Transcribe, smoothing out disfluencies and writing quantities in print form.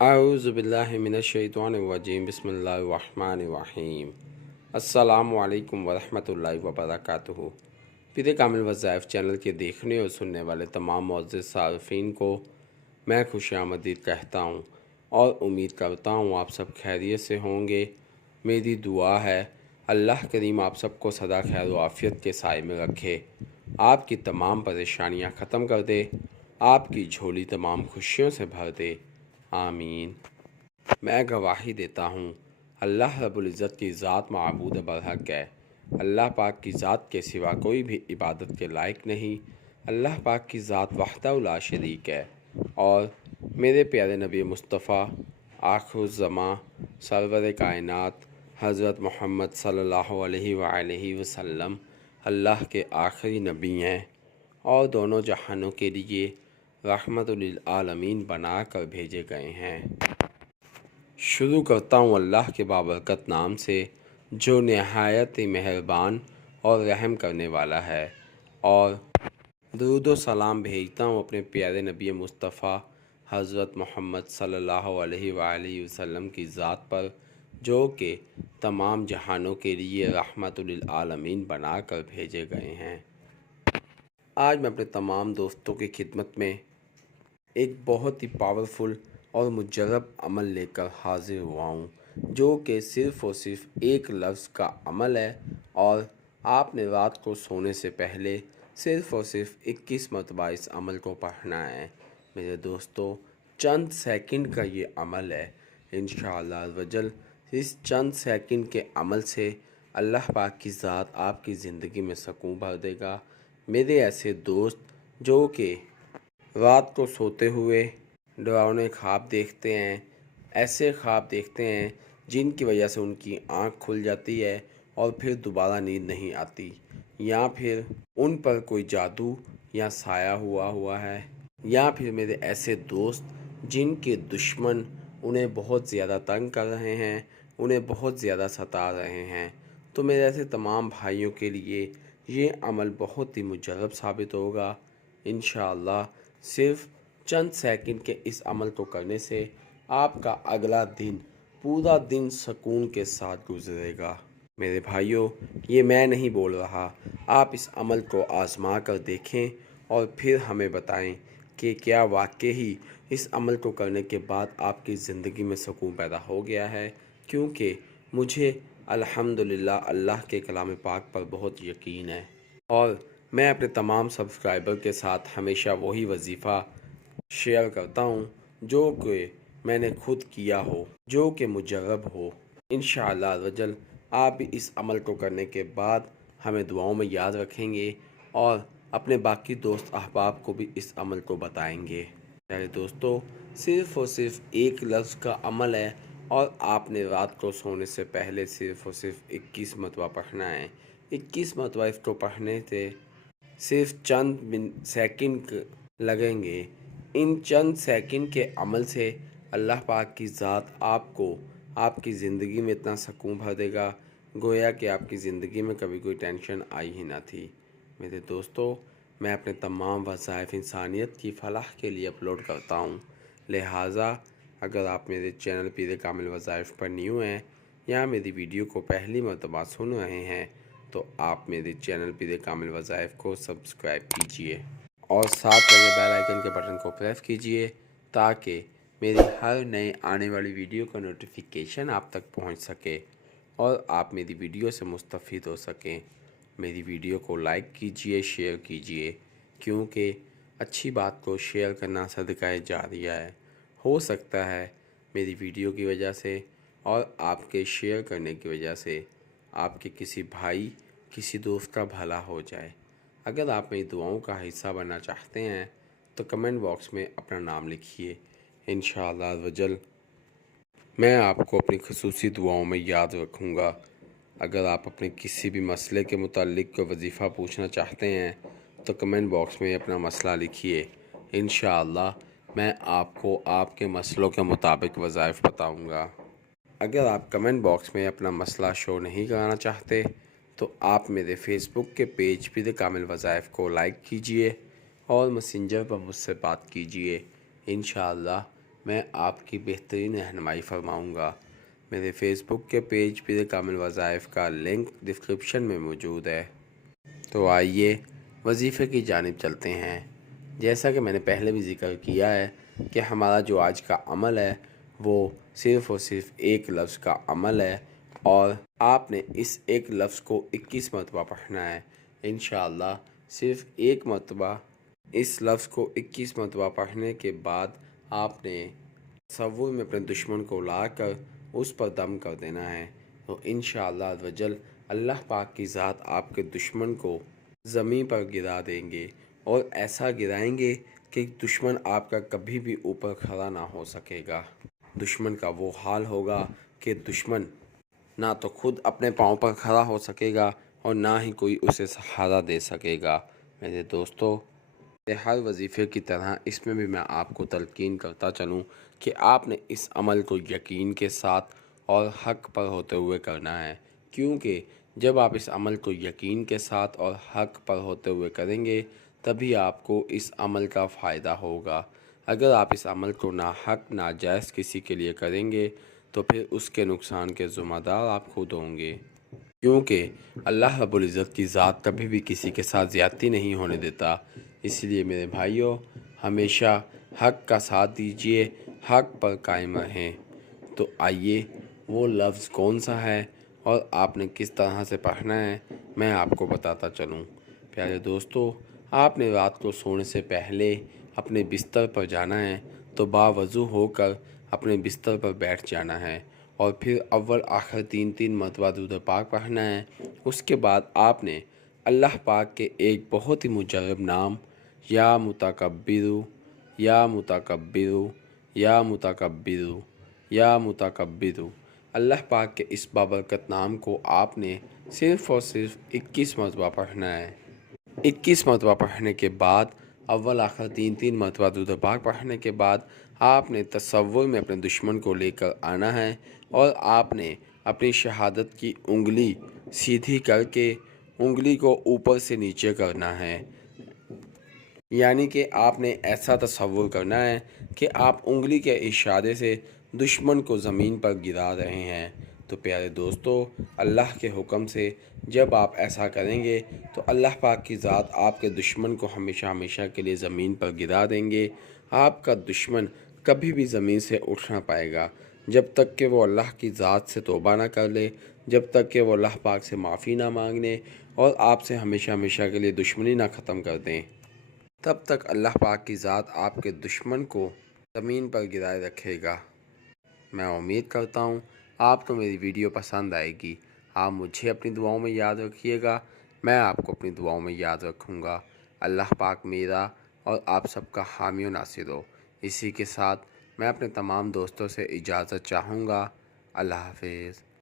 اعوذ باللہ من الشیطان الرجیم بسم اللہ الرحمن الرحیم السلام علیکم ورحمۃ اللہ وبرکاتہ۔ پیر کامل وظائف چینل کے دیکھنے اور سننے والے تمام معزز صارفین کو میں خوش آمدید کہتا ہوں اور امید کرتا ہوں آپ سب خیریت سے ہوں گے۔ میری دعا ہے اللہ کریم آپ سب کو سدا خیر و عافیت کے سائے میں رکھے، آپ کی تمام پریشانیاں ختم کر دے، آپ کی جھولی تمام خوشیوں سے بھر دے، آمین۔ میں گواہی دیتا ہوں اللہ رب العزت کی ذات معبود برحق ہے، اللہ پاک کی ذات کے سوا کوئی بھی عبادت کے لائق نہیں، اللہ پاک کی ذات وحدہ لا شریک ہے، اور میرے پیارے نبی مصطفیٰ آخر الزماں سرور کائنات حضرت محمد صلی اللہ علیہ وآلہ وسلم اللہ کے آخری نبی ہیں اور دونوں جہانوں کے لیے رحمت للعالمین بنا کر بھیجے گئے ہیں۔ شروع کرتا ہوں اللہ کے بابرکت نام سے جو نہایت مہربان اور رحم کرنے والا ہے، اور درود و سلام بھیجتا ہوں اپنے پیارے نبی مصطفیٰ حضرت محمد صلی اللہ علیہ وآلہ وسلم کی ذات پر، جو کہ تمام جہانوں کے لیے رحمت للعالمین بنا کر بھیجے گئے ہیں۔ آج میں اپنے تمام دوستوں کی خدمت میں ایک بہت ہی پاورفل اور مجرب عمل لے کر حاضر ہوا ہوں، جو کہ صرف اور صرف ایک لفظ کا عمل ہے، اور آپ نے رات کو سونے سے پہلے صرف اور صرف 21 مرتبہ اس عمل کو پڑھنا ہے۔ میرے دوستو، چند سیکنڈ کا یہ عمل ہے، انشاءاللہ عزوجل اس چند سیکنڈ کے عمل سے اللہ پاک کی ذات آپ کی زندگی میں سکون بھر دے گا۔ میرے ایسے دوست جو کہ رات کو سوتے ہوئے ڈراؤنے خواب دیکھتے ہیں، ایسے خواب دیکھتے ہیں جن کی وجہ سے ان کی آنکھ کھل جاتی ہے اور پھر دوبارہ نیند نہیں آتی، یا پھر ان پر کوئی جادو یا سایہ ہوا ہے، یا پھر میرے ایسے دوست جن کے دشمن انہیں بہت زیادہ تنگ کر رہے ہیں، انہیں بہت زیادہ ستا رہے ہیں، تو میرے ایسے تمام بھائیوں کے لیے یہ عمل بہت ہی مجرب ثابت ہوگا۔ انشاءاللہ صرف چند سیکنڈ کے اس عمل کو کرنے سے آپ کا اگلا دن پورا دن سکون کے ساتھ گزرے گا۔ میرے بھائیوں، یہ میں نہیں بول رہا، آپ اس عمل کو آزما کر دیکھیں اور پھر ہمیں بتائیں کہ کیا واقعی اس عمل کو کرنے کے بعد آپ کی زندگی میں سکون پیدا ہو گیا ہے، کیونکہ مجھے الحمدللہ اللہ کے کلام پاک پر بہت یقین ہے، اور میں اپنے تمام سبسکرائبر کے ساتھ ہمیشہ وہی وظیفہ شیئر کرتا ہوں جو کہ میں نے خود کیا ہو، جو کہ مجرب ہو۔ انشاءاللہ عزوجل آپ بھی اس عمل کو کرنے کے بعد ہمیں دعاؤں میں یاد رکھیں گے اور اپنے باقی دوست احباب کو بھی اس عمل کو بتائیں گے۔ میرے دوستو، صرف اور صرف ایک لفظ کا عمل ہے، اور آپ نے رات کو سونے سے پہلے صرف اور صرف 21 مرتبہ پڑھنا ہے۔ 21 مرتبہ اس کو پڑھنے سے صرف چند سیکنڈ لگیں گے۔ ان چند سیکنڈ کے عمل سے اللہ پاک کی ذات آپ کو آپ کی زندگی میں اتنا سکون بھر دے گا، گویا کہ آپ کی زندگی میں کبھی کوئی ٹینشن آئی ہی نہ تھی۔ میرے دوستو، میں اپنے تمام وظائف انسانیت کی فلاح کے لیے اپلوڈ کرتا ہوں، لہٰذا اگر آپ میرے چینل پیر کامل وظائف پر نیو ہیں یا میری ویڈیو کو پہلی مرتبہ سن رہے ہیں تو آپ میرے چینل پیر کامل وظائف کو سبسکرائب کیجئے اور ساتھ لگے بیل آئیکن کے بٹن کو پریس کیجئے تاکہ میری ہر نئے آنے والی ویڈیو کا نوٹیفیکیشن آپ تک پہنچ سکے اور آپ میری ویڈیو سے مستفید ہو سکیں۔ میری ویڈیو کو لائک کیجئے، شیئر کیجئے، کیونکہ اچھی بات کو شیئر کرنا صدقہ جاریہ ہے۔ ہو سکتا ہے میری ویڈیو کی وجہ سے اور آپ کے شیئر کرنے کی وجہ سے آپ کے کسی بھائی، کسی دوست کا بھلا ہو جائے۔ اگر آپ میری دعاؤں کا حصہ بننا چاہتے ہیں تو کمنٹ باکس میں اپنا نام لکھیے، انشاءاللہ عزوجل میں آپ کو اپنی خصوصی دعاؤں میں یاد رکھوں گا۔ اگر آپ اپنے کسی بھی مسئلے کے متعلق کوئی وظیفہ پوچھنا چاہتے ہیں تو کمنٹ باکس میں اپنا مسئلہ لکھیے، انشاءاللہ میں آپ کو آپ کے مسئلوں کے مطابق وظائف بتاؤں گا۔ اگر آپ کمنٹ باکس میں اپنا مسئلہ شو نہیں کرانا چاہتے تو آپ میرے فیس بک کے پیج پیر کامل وظائف کو لائک کیجئے اور میسنجر پر مجھ سے بات کیجئے، انشاءاللہ میں آپ کی بہترین رہنمائی فرماؤں گا۔ میرے فیس بک کے پیج پیر کامل وظائف کا لنک ڈسکرپشن میں موجود ہے۔ تو آئیے وظیفے کی جانب چلتے ہیں۔ جیسا کہ میں نے پہلے بھی ذکر کیا ہے کہ ہمارا جو آج کا عمل ہے وہ صرف اور صرف ایک لفظ کا عمل ہے، اور آپ نے اس ایک لفظ کو 21 مرتبہ پڑھنا ہے۔ انشاءاللہ صرف ایک مرتبہ اس لفظ کو 21 مرتبہ پڑھنے کے بعد آپ نے تصور میں اپنے دشمن کو لا کر اس پر دم کر دینا ہے، تو انشاءاللہ عز و جل اللہ پاک کی ذات آپ کے دشمن کو زمین پر گرا دیں گے، اور ایسا گرائیں گے کہ دشمن آپ کا کبھی بھی اوپر کھڑا نہ ہو سکے گا۔ دشمن کا وہ حال ہوگا کہ دشمن نہ تو خود اپنے پاؤں پر کھڑا ہو سکے گا اور نہ ہی کوئی اسے سہارا دے سکے گا۔ میرے دوستو، ہر وظیفے کی طرح اس میں بھی میں آپ کو تلقین کرتا چلوں کہ آپ نے اس عمل کو یقین کے ساتھ اور حق پر ہوتے ہوئے کرنا ہے، کیونکہ جب آپ اس عمل کو یقین کے ساتھ اور حق پر ہوتے ہوئے کریں گے تبھی آپ کو اس عمل کا فائدہ ہوگا۔ اگر آپ اس عمل کو ناحق ناجائز کسی کے لیے کریں گے تو پھر اس کے نقصان کے ذمہ دار آپ خود ہوں گے، کیونکہ اللہ رب العزت کی ذات کبھی بھی کسی کے ساتھ زیادتی نہیں ہونے دیتا۔ اس لیے میرے بھائیوں، ہمیشہ حق کا ساتھ دیجیے، حق پر قائم رہیں۔ تو آئیے وہ لفظ کون سا ہے اور آپ نے کس طرح سے پڑھنا ہے میں آپ کو بتاتا چلوں۔ پیارے دوستو، آپ نے رات کو سونے سے پہلے اپنے بستر پر جانا ہے تو باوضو ہو کر اپنے بستر پر بیٹھ جانا ہے، اور پھر اول آخر 3 مرتبہ درود پاک پڑھنا ہے۔ اس کے بعد آپ نے اللہ پاک کے ایک بہت ہی مجرب نام یا متکبر یا متکبر یا متکبر یا متکبر، اللہ پاک کے اس بابرکت نام کو آپ نے صرف اور صرف 21 مرتبہ پڑھنا ہے۔ 21 مرتبہ پڑھنے کے بعد اول آخر 3 مرتبہ درود پاک پڑھنے کے بعد آپ نے تصور میں اپنے دشمن کو لے کر آنا ہے، اور آپ نے اپنی شہادت کی انگلی سیدھی کر کے انگلی کو اوپر سے نیچے کرنا ہے، یعنی کہ آپ نے ایسا تصور کرنا ہے کہ آپ انگلی کے اشارے سے دشمن کو زمین پر گرا رہے ہیں۔ تو پیارے دوستو، اللہ کے حکم سے جب آپ ایسا کریں گے تو اللہ پاک کی ذات آپ کے دشمن کو ہمیشہ ہمیشہ کے لیے زمین پر گرا دیں گے۔ آپ کا دشمن کبھی بھی زمین سے اٹھ نہ پائے گا جب تک کہ وہ اللہ کی ذات سے توبہ نہ کر لے، جب تک کہ وہ اللہ پاک سے معافی نہ مانگ لے اور آپ سے ہمیشہ ہمیشہ کے لیے دشمنی نہ ختم کر دیں، تب تک اللہ پاک کی ذات آپ کے دشمن کو زمین پر گرائے رکھے گا۔ میں امید کرتا ہوں آپ کو میری ویڈیو پسند آئے گی۔ آپ مجھے اپنی دعاؤں میں یاد رکھیے گا، میں آپ کو اپنی دعاؤں میں یاد رکھوں گا۔ اللہ پاک میرا اور آپ سب کا حامی و ناصر ہو۔ اسی کے ساتھ میں اپنے تمام دوستوں سے اجازت چاہوں گا۔ اللہ حافظ۔